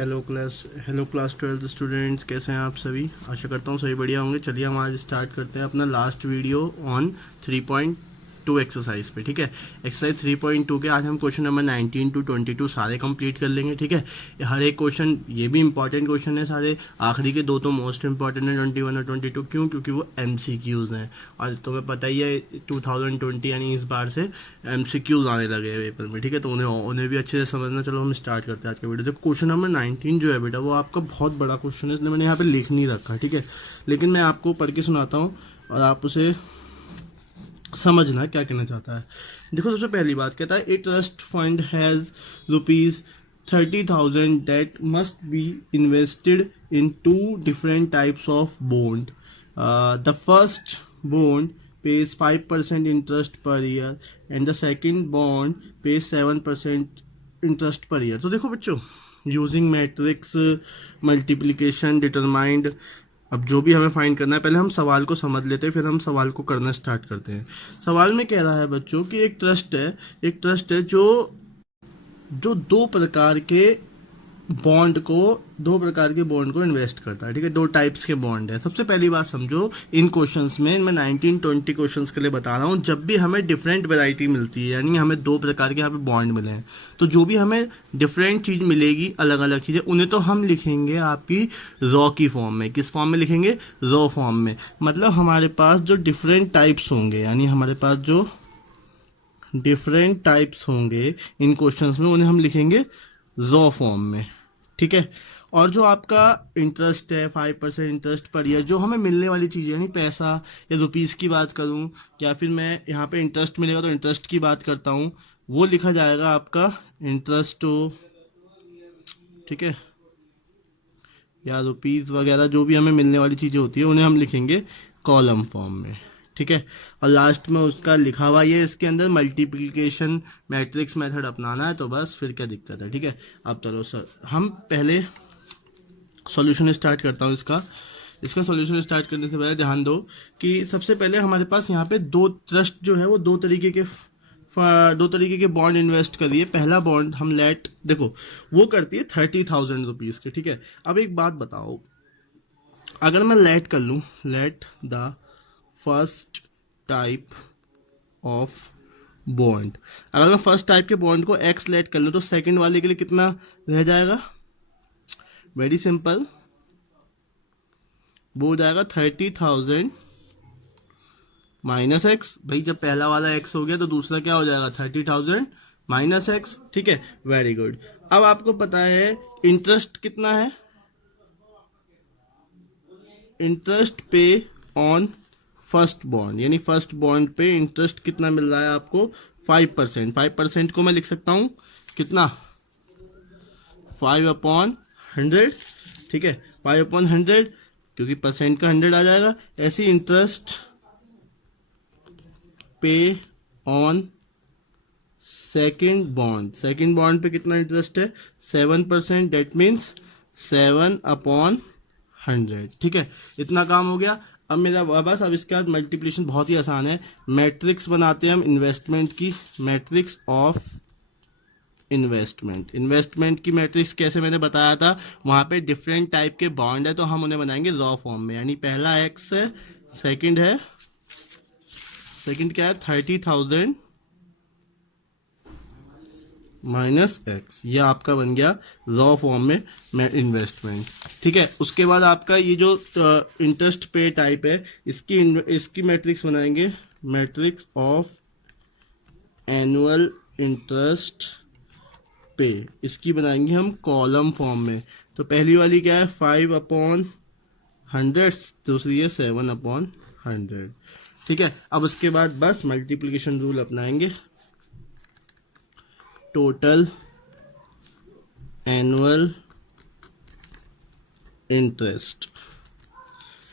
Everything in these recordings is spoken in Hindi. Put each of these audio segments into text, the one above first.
हेलो क्लास 12 स्टूडेंट्स, कैसे हैं आप सभी। आशा करता हूँ सभी बढ़िया होंगे। चलिए हम आज स्टार्ट करते हैं अपना लास्ट वीडियो ऑन 3.2 एक्सरसाइज पे। ठीक है, एक्सरसाइज 3.2 के आज हम क्वेश्चन नंबर 19 to 22 सारे कंप्लीट कर लेंगे। ठीक है, हर एक क्वेश्चन ये भी इंपॉर्टेंट क्वेश्चन है सारे, आखिरी के दो तो मोस्ट इंपॉर्टेंट है 21 और 22। क्यों? क्योंकि वो MCQs हैं और तुम्हें पता ही है 2020 यानी इस बार से MCQs आने लगे हैं पेपर में। ठीक है, तो उन्हें भी अच्छे से समझना। चलो हम स्टार्ट करते हैं आज का वीडियो। देखो क्वेश्चन नंबर 19 जो है बेटा, वो आपका बहुत बड़ा क्वेश्चन है, इसलिए मैंने यहाँ पे लिख नहीं रखा। ठीक है, लेकिन मैं आपको पढ़ के सुनाता हूँ और आप उसे समझना क्या कहना चाहता है। देखो सबसे पहली बात कहता है, a trust fund has ₹30,000 that must be invested in 2 different types of bond. The first bond pays 5% interest per year and the second bond pays 7% interest per year. तो देखो बच्चों, यूजिंग मैट्रिक्स मल्टीप्लिकेशन डिटरमाइंड, अब जो भी हमें फाइंड करना है, पहले हम सवाल को समझ लेते हैं, फिर हम सवाल को करना स्टार्ट करते हैं। सवाल में कह रहा है बच्चों कि एक ट्रस्ट है जो दो प्रकार के बॉन्ड को इन्वेस्ट करता है। ठीक है, 2 टाइप्स के बॉन्ड है। सबसे पहली बात समझो, इन क्वेश्चंस में मैं 19-20 क्वेश्चंस के लिए बता रहा हूँ, जब भी हमें डिफरेंट वैरायटी मिलती है, यानी हमें 2 प्रकार के यहाँ पे बॉन्ड मिले हैं, तो जो भी हमें डिफरेंट चीज मिलेगी, अलग अलग चीजें, उन्हें तो हम लिखेंगे आपकी रॉ की फॉर्म में। किस फॉर्म में लिखेंगे? रॉ फॉर्म में। मतलब हमारे पास जो डिफरेंट टाइप्स होंगे, यानी हमारे पास जो डिफरेंट टाइप्स होंगे इन क्वेश्चंस में, उन्हें हम लिखेंगे रॉ फॉर्म में। ठीक है, और जो आपका इंटरेस्ट है 5% इंटरेस्ट पर ईयर, जो हमें मिलने वाली चीज़, यानी पैसा या रुपीज़ की बात करूं, या फिर मैं यहाँ पे इंटरेस्ट मिलेगा तो इंटरेस्ट की बात करता हूँ, वो लिखा जाएगा आपका इंटरेस्ट हो, ठीक है, या रुपीज़ वगैरह, जो भी हमें मिलने वाली चीज़ें होती है उन्हें हम लिखेंगे कॉलम फॉर्म में। ठीक है, और लास्ट में उसका लिखा हुआ ये, इसके अंदर मल्टीप्लिकेशन मैट्रिक्स मेथड अपनाना है, तो बस फिर क्या दिक्कत है। ठीक है, अब चलो सर हम पहले सॉल्यूशन स्टार्ट करता हूँ इसका सॉल्यूशन स्टार्ट करने से पहले ध्यान दो कि सबसे पहले हमारे पास यहाँ पे 2 ट्रस्ट जो है वो 2 तरीके के बॉन्ड इन्वेस्ट करिए। पहला बॉन्ड हम देखो वो करती है 30,000 रुपीज के। ठीक है, अब एक बात बताओ, अगर मैं लेट कर लूँ, let the first type of bond, अगर मैं फर्स्ट टाइप के बॉन्ड को एक्स लेट कर लूँ, तो सेकंड वाले के लिए कितना रह जाएगा? वेरी सिंपल, वो हो जाएगा 30,000 माइनस एक्स। भाई जब पहला वाला एक्स हो गया तो दूसरा क्या हो जाएगा? 30,000 माइनस एक्स। ठीक है, वेरी गुड। अब आपको पता है इंटरेस्ट कितना है? इंटरेस्ट पे ऑन फर्स्ट बॉन्ड, यानी फर्स्ट बॉन्ड पे इंटरेस्ट कितना मिल रहा है आपको? 5%। 5% को मैं लिख सकता हूं कितना? 5/100। ठीक है, 5/100, क्योंकि परसेंट का 100 आ जाएगा। ऐसी इंटरेस्ट पे ऑन सेकेंड बॉन्ड पे कितना इंटरेस्ट है? 7%। That means 7/100। ठीक है, इतना काम हो गया। अब मेरा बस, अब इसके बाद मल्टीप्लिकेशन बहुत ही आसान है। मैट्रिक्स बनाते हैं हम इन्वेस्टमेंट की, मैट्रिक्स ऑफ इन्वेस्टमेंट की मैट्रिक्स कैसे मैंने बताया था, वहां पे डिफरेंट टाइप के बॉन्ड है, तो हम उन्हें बनाएंगे रॉ फॉर्म में। यानी पहला एक्स है, सेकंड क्या है? 30,000 माइनस एक्स। ये आपका बन गया रॉ फॉर्म में इन्वेस्टमेंट। ठीक है, उसके बाद आपका ये जो इंटरेस्ट पे टाइप है, इसकी मैट्रिक्स बनाएंगे, मैट्रिक्स ऑफ एनुअल इंटरेस्ट पे। इसकी बनाएंगे हम कॉलम फॉर्म में। तो पहली वाली क्या है? 5/100, दूसरी है 7/100। ठीक है, अब उसके बाद बस मल्टीप्लिकेशन रूल अपनाएंगे, टोटल एनुअल इंटरेस्ट।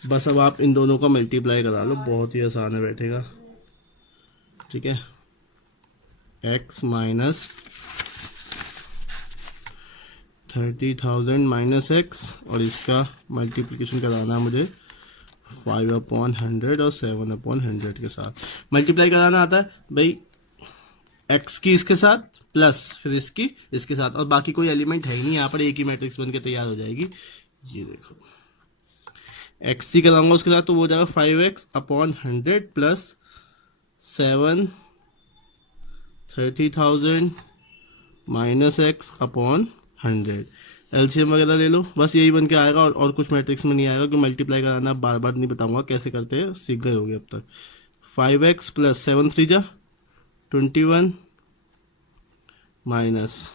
बस अब आप इन दोनों का मल्टीप्लाई करा लो, बहुत ही आसान है, बैठेगा। ठीक है, x माइनस 30,000 माइनस एक्स, और इसका मल्टीप्लिकेशन कराना है मुझे 5/100 और 7/100 के साथ। मल्टीप्लाई कराना आता है भाई, एक्स की इसके साथ प्लस फिर इसकी इसके साथ, और बाकी कोई एलिमेंट है ही नहीं यहाँ पर, एक ही मैट्रिक्स बन के तैयार हो जाएगी। ये देखो एक्स सी कराऊंगा उसके साथ तो वो हो जाएगा 5x upon 100 plus 7 30,000 minus x upon 100। LCM वगैरह ले लो, बस यही बन के आएगा और कुछ मैट्रिक्स में नहीं आएगा, क्योंकि मल्टीप्लाई कराना बार बार नहीं बताऊंगा कैसे करते हैं, सीख गए होगे अब तक। 5x प्लस 7 3 जा 21 माइनस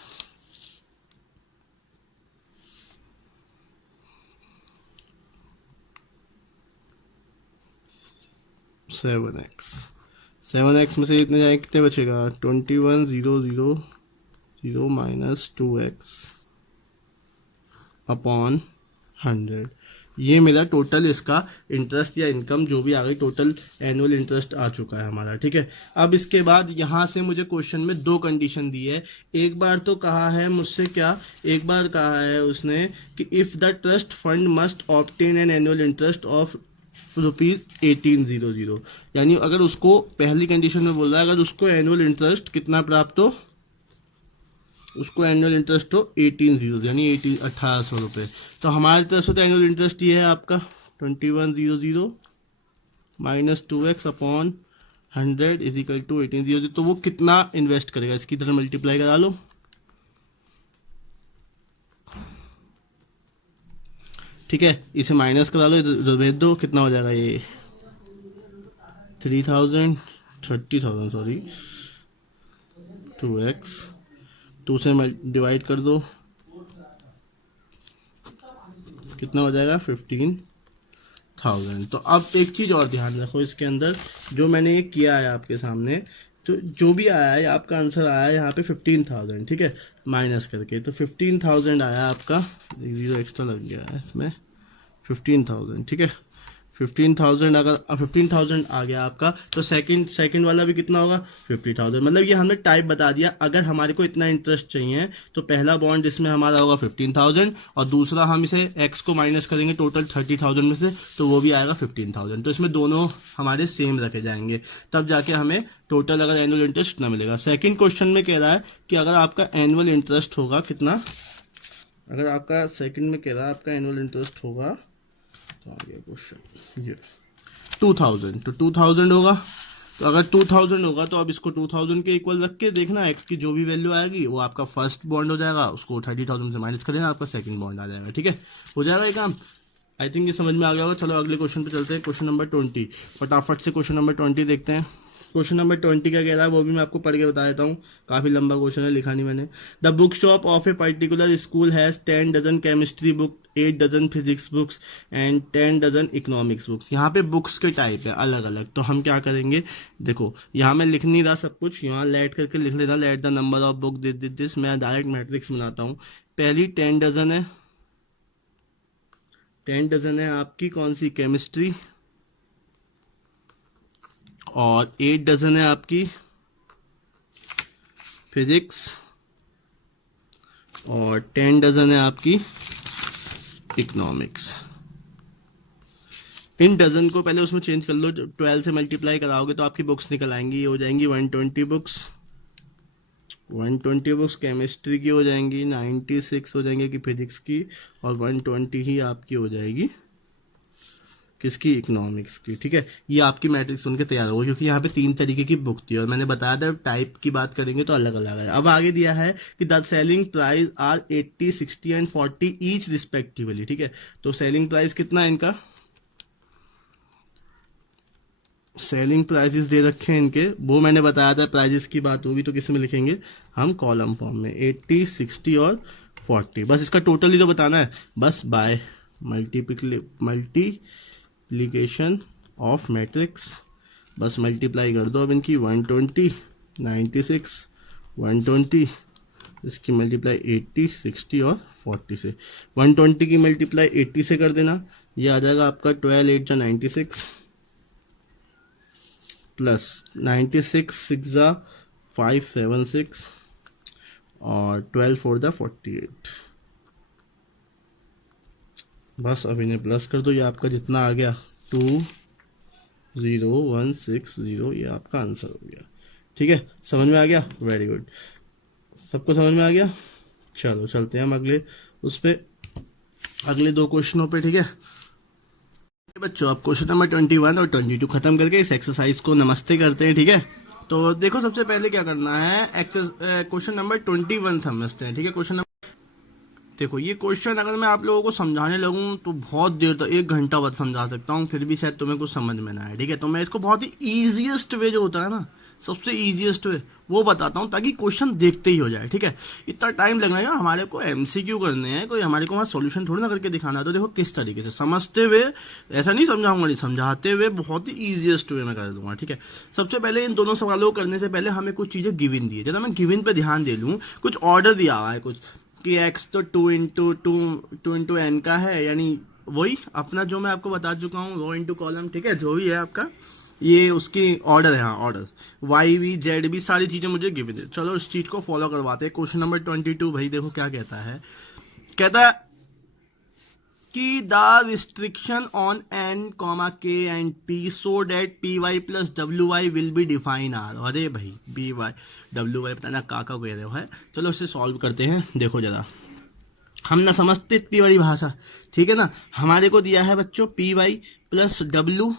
7x में से इतने जाए कितने बचेगा 21 0 0 0 माइनस 2x अपॉन 100। ये मेरा टोटल इसका इंटरेस्ट या इनकम जो भी आ गई, टोटल एनुअल इंटरेस्ट आ चुका है हमारा, ठीक है। अब इसके बाद यहाँ से मुझे क्वेश्चन में दो कंडीशन दी है। एक बार तो कहा है मुझसे क्या, एक बार कहा है उसने कि if the trust fund must obtain an annual interest of ₹1800, यानी अगर उसको पहली कंडीशन में बोल रहा है अगर उसको एनुअल इंटरेस्ट कितना प्राप्त हो, उसको एनुअल इंटरेस्ट हो 1800 यानी 1800 रुपये। तो हमारी तरफ से तो एनुअल इंटरेस्ट ये है आपका 2100 minus 2x upon 100 is equal to 1800। तो वो कितना इन्वेस्ट करेगा, इसकी तरह मल्टीप्लाई करा लो। ठीक है, इसे माइनस करा लो, इधर भेज दो, कितना हो जाएगा ये 30,000 सॉरी 2x 2 से डिवाइड कर दो, कितना हो जाएगा 15,000। तो अब एक चीज़ और ध्यान रखो इसके अंदर, जो मैंने ये किया है आपके सामने, तो जो भी आया है आपका आंसर आया है यहाँ पे 15,000, ठीक है, माइनस करके। तो 15,000 आया आपका, एक जीरो एक्स्ट्रा लग गया है इसमें, 15,000, ठीक है। 15,000 अगर 15,000 आ गया आपका, तो सेकंड वाला भी कितना होगा 50,000। मतलब ये हमने टाइप बता दिया, अगर हमारे को इतना इंटरेस्ट चाहिए तो पहला बॉन्ड इसमें हमारा होगा 15,000 और दूसरा हम इसे x को माइनस करेंगे टोटल 30,000 में से, तो वो भी आएगा 15,000। तो इसमें दोनों हमारे सेम रखे जाएंगे, तब जाके हमें टोटल अगर एनुअल इंटरेस्ट ना मिलेगा। सेकेंड क्वेश्चन में कह रहा है कि अगर आपका एनुअल इंटरेस्ट होगा कितना, अगर आपका सेकेंड में कह रहा है आपका एनुअल इंटरेस्ट होगा, तो आ गया क्वेश्चन ये 2000, तो 2000 होगा। तो अगर 2000 होगा तो अब इसको 2000 के इक्वल रख के देखना, एक्स की जो भी वैल्यू आएगी वो आपका फर्स्ट बॉन्ड हो जाएगा, उसको 30,000 से माइनस कर देना, आपका सेकंड बॉन्ड आ जाएगा, ठीक है, हो जाएगा ये काम। आई थिंक ये समझ में आ गया होगा। चलो अगले क्वेश्चन पे चलते हैं, क्वेश्चन नंबर 20। फटाफट से क्वेश्चन नंबर 20 देखते हैं। क्वेश्चन नंबर 20 क्या कह रहा है वो भी मैं आपको पढ़ के बता देता हूँ, काफ़ी लंबा क्वेश्चन है, लिखा नहीं मैंने। The book shop of a particular school has 10 dozen chemistry book, 8 dozen physics books and 10 dozen economics books. यहाँ पे बुक्स के टाइप है अलग अलग, तो हम क्या करेंगे, देखो यहाँ मैं लिख नहीं रहा सब कुछ, यहाँ लेट करके लिख लेना, let the number of book this, मैं डायरेक्ट मैट्रिक्स बनाता हूँ। पहली 10 डजन है, 10 डजन है आपकी कौन सी, केमिस्ट्री, और 8 डजन है आपकी फिजिक्स, और 10 डजन है आपकी इकोनॉमिक्स। इन डजन को पहले उसमें चेंज कर लो, 12 से मल्टीप्लाई कराओगे तो आपकी बुक्स निकल आएंगी, ये हो जाएंगी 120 बुक्स, 120 बुक्स केमिस्ट्री की हो जाएंगी, 96 हो जाएंगे कि फिजिक्स की, और 120 ही आपकी हो जाएगी किसकी, इकोनॉमिक्स की, ठीक है। ये आपकी मैट्रिक्स सुन के तैयार होगा, क्योंकि यहाँ पे 3 तरीके की बुक थी और मैंने बताया था टाइप की बात करेंगे तो अलग अलग है। अब आगे दिया है कि the selling price are 80, 60 and 40 each respectively, ठीक है। तो सेलिंग प्राइस कितना है इनका, सेलिंग प्राइसेस दे रखे हैं इनके, वो मैंने बताया था प्राइजेस की बात होगी तो किस में लिखेंगे हम, कॉलम फॉर्म में 80, 60 और 40। बस इसका टोटल ही तो बताना है, बस बाय मल्टीप्लिकेशन ऑफ मैट्रिक्स, बस मल्टीप्लाई कर दो अब इनकी 120, 96, 120, इसकी मल्टीप्लाई 80, 60 और 40 से। 120 की मल्टीप्लाई 80 से कर देना, ये आ जाएगा आपका 12 8 जा 96 प्लस 96 6 जा 576 और 12 4 जा 48। बस अब इन्हें प्लस कर दो, ये आपका जितना आ गया 20,160, ये आपका आंसर हो गया। ठीक है, समझ में आ गया, वेरी गुड, सबको समझ में आ गया। चलो चलते हैं हम अगले उस पे, अगले दो क्वेश्चनों पे, ठीक है बच्चों। अब क्वेश्चन नंबर 21 और 22 खत्म करके इस एक्सरसाइज को नमस्ते करते हैं, ठीक है। तो देखो सबसे पहले क्या करना है, क्वेश्चन नंबर 21 समझते हैं, ठीक है। क्वेश्चन देखो ये क्वेश्चन अगर मैं आप लोगों को समझाने लगूं तो बहुत देर तक 1 घंटा बाद समझा सकता हूं, फिर भी शायद तुम्हें कुछ समझ में ना आए, ठीक है। तो मैं इसको बहुत ही ईजिएस्ट वे जो होता है ना, सबसे ईजिएस्ट वे वो बताता हूं ताकि क्वेश्चन देखते ही हो जाए, ठीक है। इतना टाइम लगना है, हमारे को एमसीक्यू करने हैं, कोई हमारे को वहाँ सॉल्यूशन थोड़ी ना करके दिखाना है। तो देखो किस तरीके से समझते हुए, ऐसा नहीं समझाऊंगा, नहीं समझाते हुए बहुत ही ईजिएस्ट वे में कर दूंगा, ठीक है। सबसे पहले इन दोनों सवालों को करने से पहले हमें कुछ चीजें गिवन दी है, जब मैं गिवन पे ध्यान दे लूँ, कुछ ऑर्डर दिया हुआ है कुछ कि x तो 2 इंटू n का है, यानी वही अपना जो मैं आपको बता चुका हूँ रो इंटू कॉलम, ठीक है, जो भी है आपका ये उसकी ऑर्डर है, हाँ ऑर्डर वाई वी जेड भी सारी चीजें मुझे गिवन है। चलो इस चीज को फॉलो करवाते हैं। क्वेश्चन नंबर 22 भाई देखो क्या कहता है, कहता है कि the restriction on n k and p so that P Y plus W Y will be define R. अरे भाई बी वाई डब्ल्यू वाई पता ना काका कह रहे हो है। चलो इसे सॉल्व करते हैं। देखो जरा हम ना समझते इतनी बड़ी भाषा, ठीक है ना। हमारे को दिया है बच्चों P Y plus W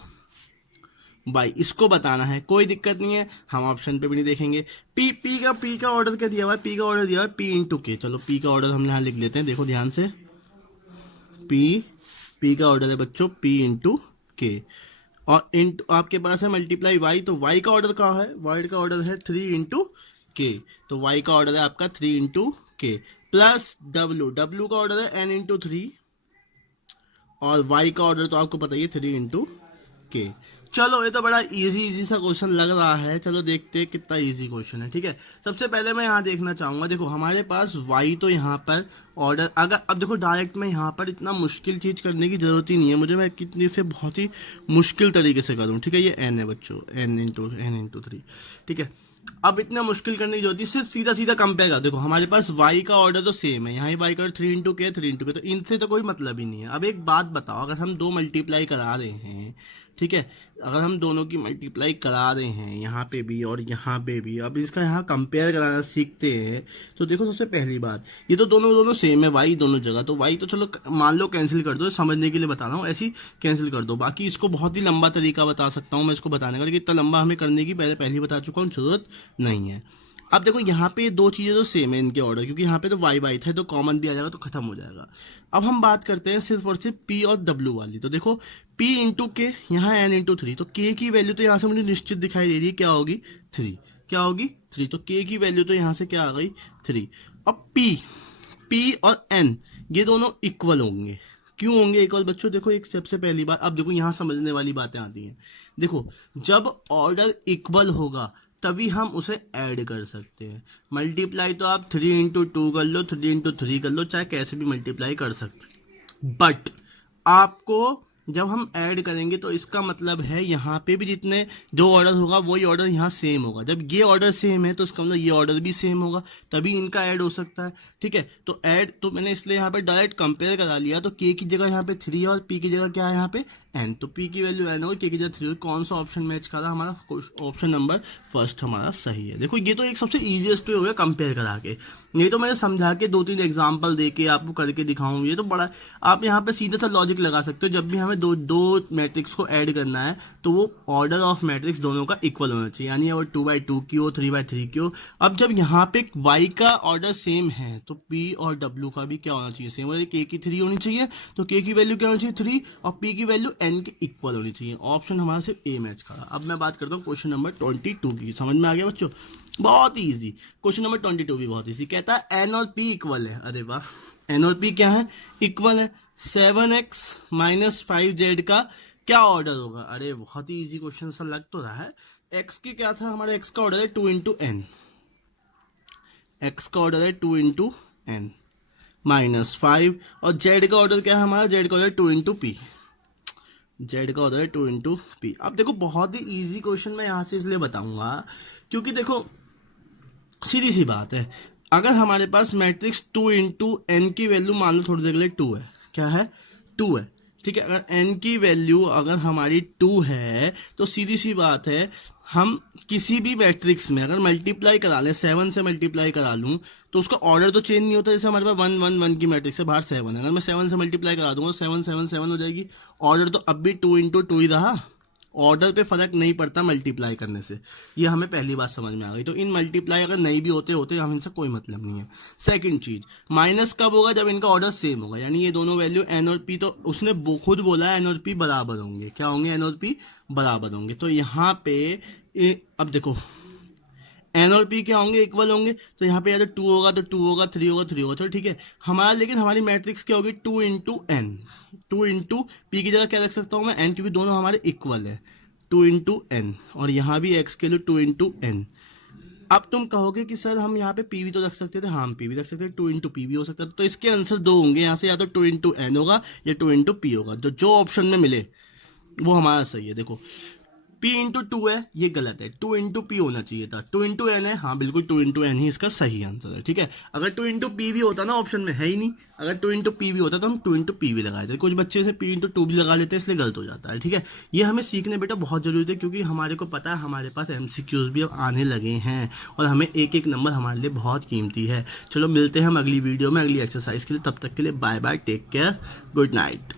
Y, इसको बताना है, कोई दिक्कत नहीं है, हम ऑप्शन पे भी नहीं देखेंगे। पी का ऑर्डर क्या दिया हुआ है, पी का ऑर्डर दिया हुआ है पी इंटू के। चलो पी का ऑर्डर हम यहाँ लिख लेते हैं, देखो ध्यान से, पी का ऑर्डर है बच्चों पी इंटू के, और इंटू आपके पास है मल्टीप्लाई वाई, तो वाई का ऑर्डर कहाँ है, वाई का ऑर्डर है 3 इंटू के, तो वाई का ऑर्डर है आपका 3 इंटू के, प्लस डब्ल्यू का ऑर्डर है एन इंटू 3, और वाई का ऑर्डर तो आपको पता ही है 3 इंटू के। चलो ये तो बड़ा इजी सा क्वेश्चन लग रहा है, चलो देखते हैं कितना इजी क्वेश्चन है, ठीक है। सबसे पहले मैं यहाँ देखना चाहूंगा, देखो हमारे पास y तो यहाँ पर ऑर्डर, अगर अब देखो डायरेक्ट मैं यहाँ पर इतना मुश्किल चीज करने की जरूरत ही नहीं है मुझे, मैं कितने से बहुत ही मुश्किल तरीके से करूँ, ठीक है। ये n है बच्चों, n इंटू 3, ठीक है। अब इतना मुश्किल करने की जरूरत है, सिर्फ सीधा सीधा कंपेयर कर, देखो हमारे पास y का ऑर्डर तो सेम है, यहाँ ही y का ऑर्डर 3 इंटू के, तो इनसे तो कोई मतलब ही नहीं है। अब एक बात बताओ, अगर हम दो मल्टीप्लाई करा रहे हैं, ठीक है, अगर हम दोनों की मल्टीप्लाई करा रहे हैं यहाँ पे भी और यहाँ पे भी, अब इसका यहाँ कंपेयर कराना सीखते हैं, तो देखो सबसे पहली बात, ये तो दोनों सेम है वाई दोनों जगह, तो वाई तो चलो मान लो कैंसिल कर दो, समझने के लिए बता रहा हूँ, ऐसी कैंसिल कर दो। बाकी इसको बहुत ही लंबा तरीका बता सकता हूँ मैं इसको बताने का, लेकिन इतना लंबा हमें करने की पहले बता चुका हूँ, जरूरत नहीं है। अब देखो यहाँ पे दो चीजें तो सेम है इनके ऑर्डर, क्योंकि यहाँ पे तो वाई वाई था, तो कॉमन भी आ जाएगा तो खत्म हो जाएगा। अब हम बात करते हैं सिर्फ और सिर्फ पी और डब्ल्यू वाली, तो देखो पी इंटू के, यहाँ एन इंटू 3, तो के की वैल्यू तो यहाँ से मुझे निश्चित दिखाई दे रही है, क्या होगी 3, क्या होगी 3, तो के की वैल्यू तो यहाँ से क्या आ गई 3। अब पी और एन ये दोनों इक्वल होंगे, क्यों होंगे इक्वल बच्चों, देखो एक सबसे पहली बात, अब देखो यहाँ समझने वाली बातें आती हैं। देखो जब ऑर्डर इक्वल होगा तभी हम उसे ऐड कर सकते हैं। मल्टीप्लाई तो आप 3 इंटू 2 कर लो, 3 इंटू 3 कर लो, चाहे कैसे भी मल्टीप्लाई कर सकते हैं, बट आपको जब हम ऐड करेंगे तो इसका मतलब है यहाँ पे भी जितने जो ऑर्डर होगा वही ऑर्डर यहाँ सेम होगा। जब ये ऑर्डर सेम है तो इसका मतलब ये ऑर्डर भी सेम होगा, तभी इनका ऐड हो सकता है, ठीक है। तो ऐड तो मैंने इसलिए यहाँ पे डायरेक्ट कंपेयर करा लिया, तो के की जगह यहाँ पे 3 और पी की जगह क्या है यहाँ पे n, तो p की वैल्यू n होगी, k की जगह 3 होगी। कौन सा ऑप्शन मैच कर रहा है, हमारा ऑप्शन नंबर फर्स्ट हमारा सही है। देखो ये तो एक सबसे इजीएस्ट वे हो गया कंपेयर करा के, नहीं तो मैंने समझा के 2-3 एग्जांपल दे के आपको करके दिखाऊं, ये तो बड़ा आप यहाँ पे सीधा सा लॉजिक लगा सकते हो। जब भी हमें दो मैट्रिक्स को ऐड करना है तो वो ऑर्डर ऑफ मैट्रिक्स दोनों का इक्वल होना चाहिए, यानी वो 2/2 की हो, 3/3 की हो। अब जब यहाँ पे y का ऑर्डर सेम है तो p और w का भी क्या होना चाहिए सेम, k की 3 होनी चाहिए, तो k की वैल्यू क्या होनी चाहिए 3, और p की वैल्यू n के इक्वल होनी चाहिए। ऑप्शन हमारा सिर्फ ए मैच करा। अब मैं बात करता हूँ क्वेश्चन नंबर 22 की, समझ में आ गया बच्चों, बहुत इजी। क्वेश्चन नंबर 22 भी बहुत इजी, कहता है n और p इक्वल है। अरे वाह, n और p क्या है इक्वल है, 7x माइनस 5z का क्या ऑर्डर होगा। अरे बहुत ही इजी क्वेश्चन सा लग तो रहा है। x के क्या था, हमारे x का ऑर्डर है 2 इंटू एन, x का ऑर्डर है 2 इंटू एन माइनस 5, और z का ऑर्डर क्या है हमारा, z का ऑर्डर 2 इंटू पी, जेड का ऑर्डर है 2 इंटू पी। अब देखो बहुत ही इजी क्वेश्चन मैं यहाँ से इसलिए बताऊंगा क्योंकि देखो सीधी सी बात है, अगर हमारे पास मैट्रिक्स 2 इंटू एन की वैल्यू मान लो थोड़ी देर के लिए 2 है, क्या है 2 है, ठीक है। अगर n की वैल्यू अगर हमारी 2 है तो सीधी सी बात है, हम किसी भी मैट्रिक्स में अगर मल्टीप्लाई करा लें, 7 से मल्टीप्लाई करा लूं तो उसका ऑर्डर तो चेंज नहीं होता। जैसे हमारे पास 1 1 1 की मैट्रिक्स है, बाहर 7 है, अगर मैं 7 से मल्टीप्लाई करा दूंगा तो 7 7 7 हो जाएगी। ऑर्डर तो अब भी 2 इंटू 2 ही रहा, ऑर्डर पे फर्क नहीं पड़ता मल्टीप्लाई करने से। ये हमें पहली बात समझ में आ गई। तो इन मल्टीप्लाई अगर नहीं भी होते होते हम इनसे कोई मतलब नहीं है। सेकंड चीज, माइनस कब होगा? जब इनका ऑर्डर सेम होगा, यानी ये दोनों वैल्यू एन और पी, तो उसने खुद बोला है एन और पी बराबर होंगे। क्या होंगे? एन और पी बराबर होंगे। तो यहाँ पे अब देखो एन और पी क्या होंगे? इक्वल होंगे। तो यहाँ पे या तो 2 होगा तो 2 होगा, 3 होगा 3 होगा। चलो ठीक है हमारा, लेकिन हमारी मैट्रिक्स क्या होगी? 2 इंटू एन। 2 इंटू पी की जगह क्या रख सकता हूँ मैं? एन, क्योंकि दोनों हमारे इक्वल है। 2 इंटू एन, और यहाँ भी एक्स के लिए 2 इंटू एन। अब तुम कहोगे कि सर हम यहाँ पे पी भी तो रख सकते थे। हाँ हम पी भी रख सकते थे, 2 इंटू पी भी हो सकता था। तो इसके आंसर दो होंगे यहाँ से, या तो 2 इंटू एन होगा या 2 इंटू पी होगा। तो जो ऑप्शन में मिले वो हमारा सही है। देखो P इंटू 2 है, ये गलत है, 2 इंटू पी होना चाहिए था। 2 इंटू एन है, हाँ बिल्कुल 2 इंटू एन ही इसका सही आंसर है। ठीक है, अगर 2 इंटू पी भी होता ना, ऑप्शन में है ही नहीं, अगर 2 इंटू पी भी होता तो हम 2 इंटू पी भी लगाए थे। कुछ बच्चे से P इंटू 2 भी लगा लेते हैं, इसलिए गलत हो जाता है। ठीक है, ये हमें सीखने बेटा बहुत जरूरी है, क्योंकि हमारे को पता है हमारे पास MCQs भी अब आने लगे हैं और हमें एक एक नंबर हमारे लिए बहुत कीमती है। चलो मिलते हैं हम अगली वीडियो में अगली एक्सरसाइज के लिए, तब तक के लिए bye bye, take care, good night.